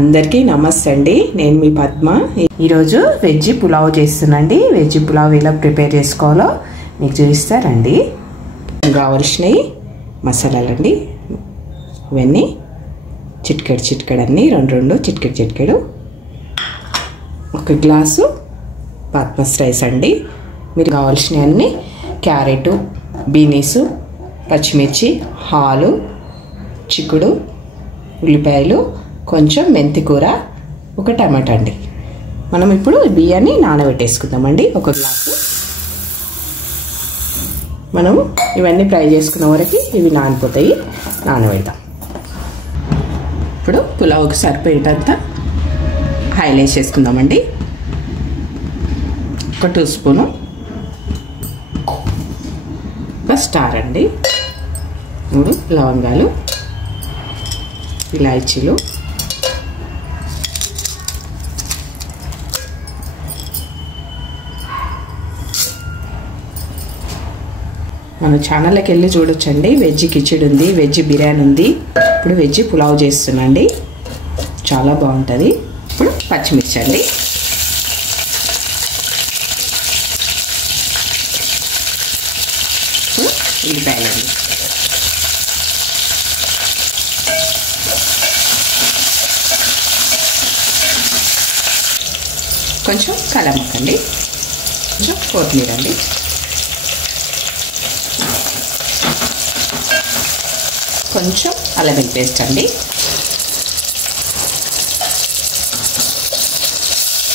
అందరికీ నమస్తే అండి. నేను మీ పద్మ. ఈరోజు వెజ్ పులావ్ చేస్తున్నాండి. వెజ్ పులావ్ ఎలా ప్రిపేర్ చేసుకోవాలో మీకు చూపిస్తారండి. కావలసినవి మసాలాలండి. ఇవన్నీ చిటికెడు అన్నీ రెండు చిటికెడు. ఒక గ్లాసు బాస్మతి రైస్ అండి. మీరు కావాల్సినవన్నీ క్యారెట్, బీనీసు, పచ్చిమిర్చి, ఆలు, చిక్కుడు, ఉల్లిపాయలు, కొంచెం మెంతి కూర, ఒక టమాటా అండి. మనం ఇప్పుడు బియ్యాన్ని నానబెట్టేసుకుందామండి. ఒక గ్లాసు. మనము ఇవన్నీ ఫ్రై చేసుకున్న వరకు ఇవి నానిపోతాయి. నానబెడతాం. ఇప్పుడు పులావుకి సరిపోయేటంత ఆయిల్ వేసేసుకుందామండి. ఒక 2 స్పూను స్టార్ అండి, 3 లవంగాలు, ఇలాచీలు, మన ఛానల్కి వెళ్ళి చూడొచ్చండి. వెజ్ కిచిడి ఉంది, వెజ్ బిర్యానీ ఉంది. ఇప్పుడు వెజ్ పులావ్ చేస్తున్నాండి, చాలా బాగుంటుంది. ఇప్పుడు పచ్చిమిర్చి అండి, ఉల్లిపాయలండి, కొంచెం కలమక్కండి, కొంచెం కొత్తిమీర అండి, కొంచెం అల్లం వెల్లుల్లి పేస్ట్ అండి.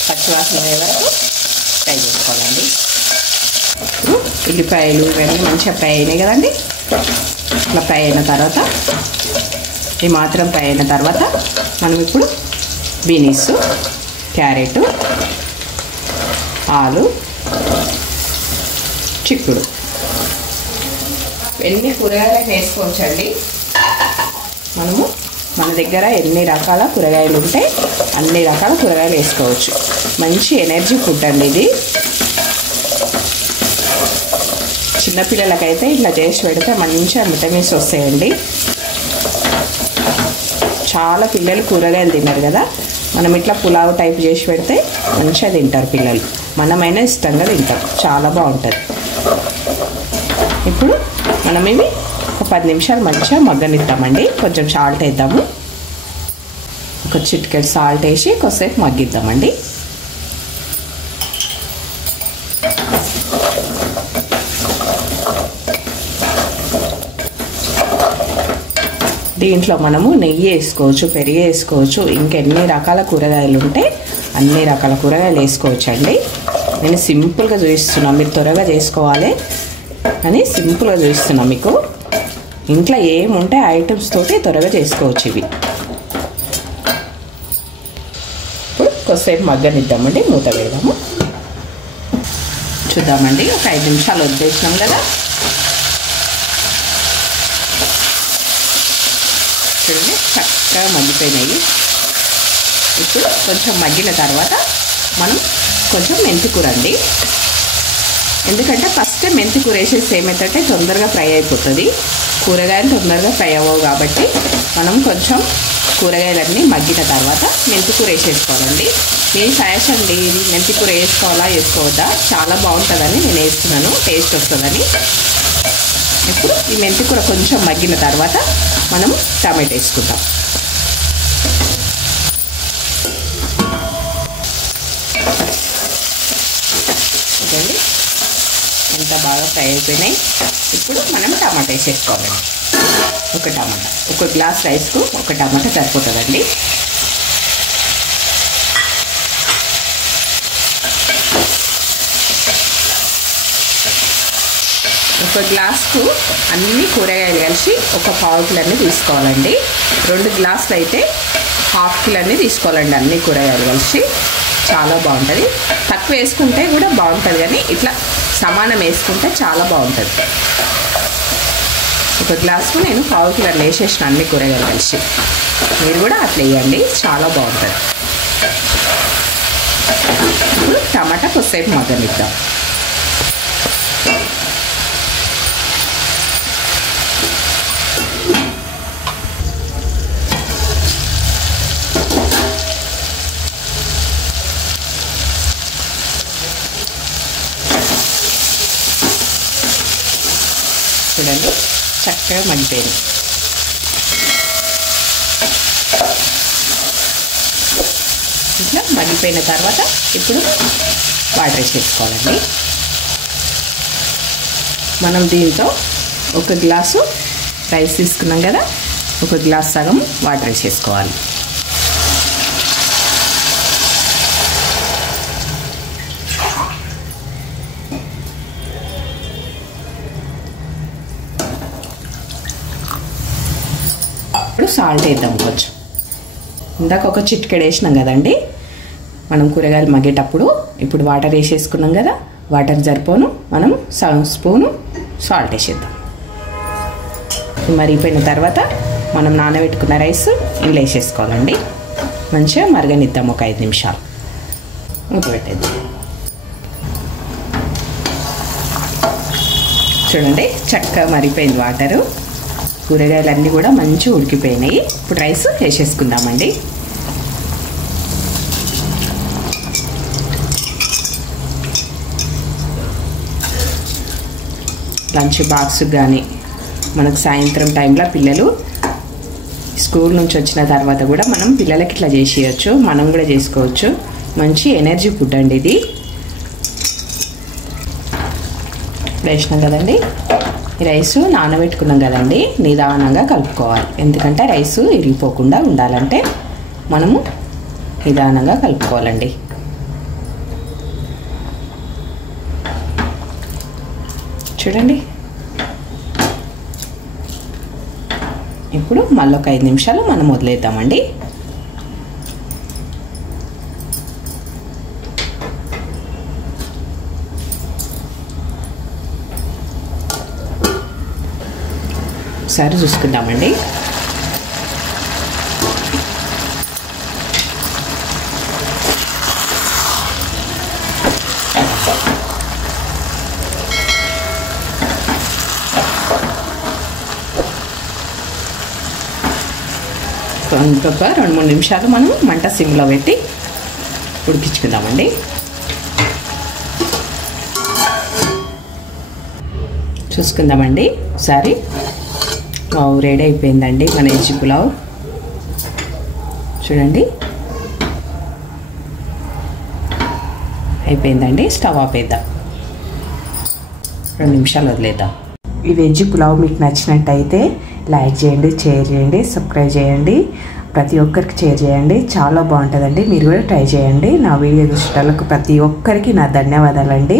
పచ్చివాసన అయ్యే వరకు ఫ్రై చేసుకోవాలండి. ఇప్పుడు ఉల్లిపాయలు ఇవన్నీ మంచిగా ఫ్రై అయినాయి కదండి. ఇట్లా ఫ్రై అయిన తర్వాత, ఈ మాత్రం ఫ్రై అయిన తర్వాత మనం ఇప్పుడు బీనీస్, క్యారెట్, ఆలు, చిక్కుడు, ఎన్ని కూరగాయలు వేసుకోవచ్చండి. మనము మన దగ్గర ఎన్ని రకాల కూరగాయలు ఉంటే అన్ని రకాల కూరగాయలు వేసుకోవచ్చు. మంచి ఎనర్జీ ఫుడ్ అండి ఇది. చిన్నపిల్లలకైతే ఇట్లా చేసి పెడితే మంచిగా విటమిన్స్ వస్తాయండి. చాలా పిల్లలు కూరగాయలు తిన్నారు కదా, మనం ఇట్లా పులావ్ టైప్ చేసి పెడితే మంచిగా తింటారు పిల్లలు. మనమైనా ఇష్టంగా తింటాం, చాలా బాగుంటుంది. ఇప్పుడు మనం ఇవి ఒక 10 నిమిషాలు మంచిగా మగ్గనిద్దామండి. కొంచెం సాల్ట్ వేద్దాము, ఒక చిటికెడు సాల్ట్ వేసి కొద్దిసేపు మగ్గిద్దామండి. దీంట్లో మనము నెయ్యి వేసుకోవచ్చు, పెరుగు వేసుకోవచ్చు, ఇంకెన్ని రకాల కూరగాయలు ఉంటే అన్ని రకాల కూరగాయలు వేసుకోవచ్చు అండి. నేను సింపుల్గా చూపిస్తున్నాను, మీరు త్వరగా చేసుకోవాలి అని సింపుల్గా చూపిస్తున్నాను మీకు. ఇంట్లో ఏముంటే ఐటమ్స్ తోటి త్వరగా చేసుకోవచ్చు ఇవి. ఇప్పుడు కొద్దిసేపు మగ్గనిద్దామండి, మూత వేద్దాము. చూద్దామండి, ఒక 5 నిమిషాలు వదిలేసినాం కదా. చూడండి, చక్కగా మగ్గిపోయినాయి. ఇప్పుడు కొంచెం మగ్గిన తర్వాత మనం కొంచెం మెంతి కూర అండి. ఎందుకంటే ఫస్ట్ మెంతి కూర వేసేసి ఏమవుతుందంటే తొందరగా ఫ్రై అయిపోతుంది. కూరగాయలు తొందరగా ఫ్రై అవ్వవు కాబట్టి మనం కొంచెం కూరగాయలన్నీ మగ్గిన తర్వాత మెంతి కూర వేసేసుకోవాలండి. నేను సజెషన్ అండి, ఇది మెంతి కూర వేసుకోవాలా వేసుకోవద్దా, చాలా బాగుంటుందని నేను వేస్తున్నాను, టేస్ట్ వస్తుందని. ఇప్పుడు ఈ మెంతి కూర కొంచెం మగ్గిన తర్వాత మనం టమాటా వేసుకుంటాం. చూడండి ఎంత బాగా ఫ్రై అయిపోయినాయి. ఇప్పుడు మనం టమాటా వేసేసుకోవాలి. ఒక టమాటా, ఒక గ్లాస్ రైస్కు ఒక టమాటా సరిపోతుందండి. ఒక గ్లాస్కు అన్ని కూరగాయలు కలిసి ఒక 1/2 కిలో తీసుకోవాలండి. 2 గ్లాసులు అయితే 1/2 కిలో తీసుకోవాలండి. అన్ని కూరగాయలు కలిసి చాలా బాగుంటుంది. తక్కువ వేసుకుంటే కూడా బాగుంటుంది, కానీ ఇట్లా సమానం వేసుకుంటే చాలా బాగుంటుంది. ఒక గ్లాస్కు నేను 1/2 కిలో వేసేసిన అన్ని కూరగాయలు కలిసి. మీరు కూడా అట్లా వేయండి, చాలా బాగుంటుంది. ఇప్పుడు టమాటా కొద్దిసేపు మగ్గనిద్దాం. చక్కగా మగ్గిపోయింది. ఇట్లా మగ్గిపోయిన తర్వాత ఇప్పుడు వాటర్ వేసేసుకోవాలండి. మనం దీంతో 1 గ్లాసు రైస్ తీసుకున్నాం కదా, 1 గ్లాస్ సగం వాటర్ వేసేసుకోవాలి. ఇప్పుడు సాల్ట్ వేద్దాం కొంచెం. ఇందాక ఒక చిటికెడు వేసినాం కదండి మనం కూరగాయలు మగ్గేటప్పుడు. ఇప్పుడు వాటర్ వేసేసుకున్నాం కదా, వాటర్ సరిపోను, మనం సగం స్పూను సాల్ట్ వేసేద్దాం. మరిగిపోయిన తర్వాత మనం నానబెట్టుకున్న రైస్ ఇందులో వేసేసుకోవాలండి. మంచిగా మరగనిద్దాం ఒక 5 నిమిషాలు. మూత పెట్టేద్దాం. చూడండి చక్కగా మరిగిపోయింది వాటరు. కూరగాయలన్నీ కూడా మంచిగా ఉడికిపోయినాయి. ఇప్పుడు రైస్ వేసేసుకుందామండి. లంచ్ బాక్స్ కానీ మనకు సాయంత్రం టైంలో పిల్లలు స్కూల్ నుంచి వచ్చిన తర్వాత కూడా మనం పిల్లలకి ఇట్లా చేసేయచ్చు, మనం కూడా చేసుకోవచ్చు. మంచి ఎనర్జీ ఫుడ్ అండి ఇది. వేసినాం కదండి, ఈ రైసు నానబెట్టుకున్నాం కదండి, నిదానంగా కలుపుకోవాలి. ఎందుకంటే రైసు ఇరిగిపోకుండా ఉండాలంటే మనము నిదానంగా కలుపుకోవాలండి. చూడండి ఇప్పుడు మళ్ళీ ఒక 5 నిమిషాలు మనం వదిలేద్దామండి. ఒకసారి చూసుకుందామండి. ఇంకొక 2-3 నిమిషాలు మనం మంట సిమ్లో పెట్టి ఉడికించుకుందామండి. చూసుకుందామండి ఒకసారి. పులావ్ రెడీ అయిపోయిందండి, మన వెజ్ పులావ్. చూడండి అయిపోయిందండి. స్టవ్ ఆపేద్దాం, 2 నిమిషాలు వదిలేద్దాం. ఈ వెజ్ పులావ్ మీకు నచ్చినట్టయితే లైక్ చేయండి, షేర్ చేయండి, సబ్స్క్రైబ్ చేయండి. ప్రతి ఒక్కరికి షేర్ చేయండి. చాలా బాగుంటుందండి, మీరు కూడా ట్రై చేయండి. నా వీడియో చూసేటోళ్ళకు ప్రతి ఒక్కరికి నా ధన్యవాదాలండి.